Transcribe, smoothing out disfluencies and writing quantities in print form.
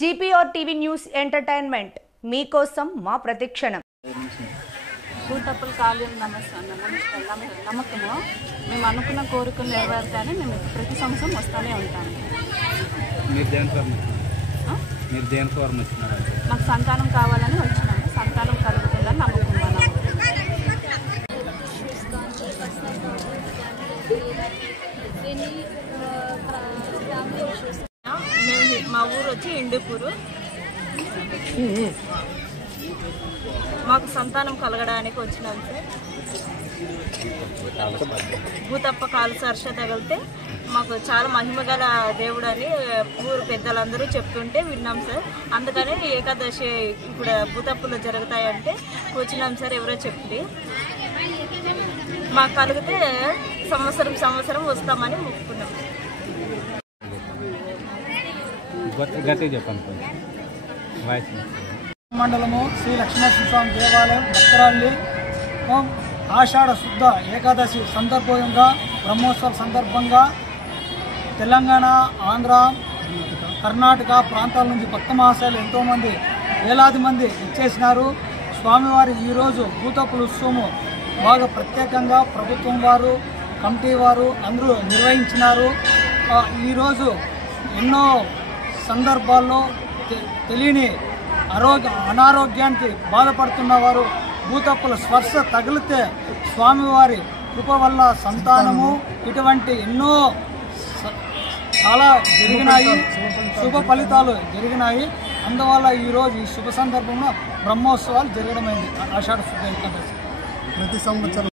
GPR TV news entertainment మీకోసం మా ప్రతిక్షణం. భూతప్పుల కాలు నమ్మకము మేము అనుకున్న కోరికలు నెరవేరుతానే మేము ప్రతి సంవత్సరం వస్తూనే ఉంటాము. మాకు సంతానం కావాలని వచ్చినాము. సంతానం కలుగుతుందని నమ్ముకున్నాను. మా ఊరు వచ్చి ఇండుపూరు. మాకు సంతానం కలగడానికి వచ్చినాం సార్. భూతప్ప కాలు స్పర్శ తగిలితే మాకు చాలా మహిమగల దేవుడు అని ఊరు పెద్దలందరూ చెప్తుంటే విన్నాం సార్. అందుకని ఏకాదశి ఇప్పుడు భూతప్పులు జరుగుతాయంటే వచ్చినాం సార్. ఎవరో చెప్పి మాకు కలిగితే సంవత్సరం వస్తామని మొక్కుకున్నాం. మండలము శ్రీ లక్ష్మీనరసింహస్వామి దేవాలయం భక్తరాల్లి ఆషాఢ శుద్ధ ఏకాదశి సందర్భంగా బ్రహ్మోత్సవ సందర్భంగా తెలంగాణ, ఆంధ్ర, కర్ణాటక ప్రాంతాల నుంచి భక్త మహాశయులు ఎంతోమంది వేలాది మంది ఇచ్చేసినారు. స్వామివారి ఈరోజు భూతప్పుల ఉత్సవము బాగా ప్రత్యేకంగా ప్రభుత్వం వారు, కమిటీ వారు అందరూ నిర్వహించినారు. ఈరోజు ఎన్నో సందర్భాల్లో తెలియని అనారోగ్యానికి బాధపడుతున్న వారు భూతప్పుల స్పర్శ తగిలితే స్వామివారి కృప వల్ల సంతానము ఇటువంటి ఎన్నో చాలా జరిగినాయి, శుభ ఫలితాలు జరిగినాయి. అందువల్ల ఈరోజు ఈ శుభ సందర్భంలో బ్రహ్మోత్సవాలు జరగడమైంది. ఆషాఢ శుద్ధ ఏకాదశి ప్రతి సంవత్సరం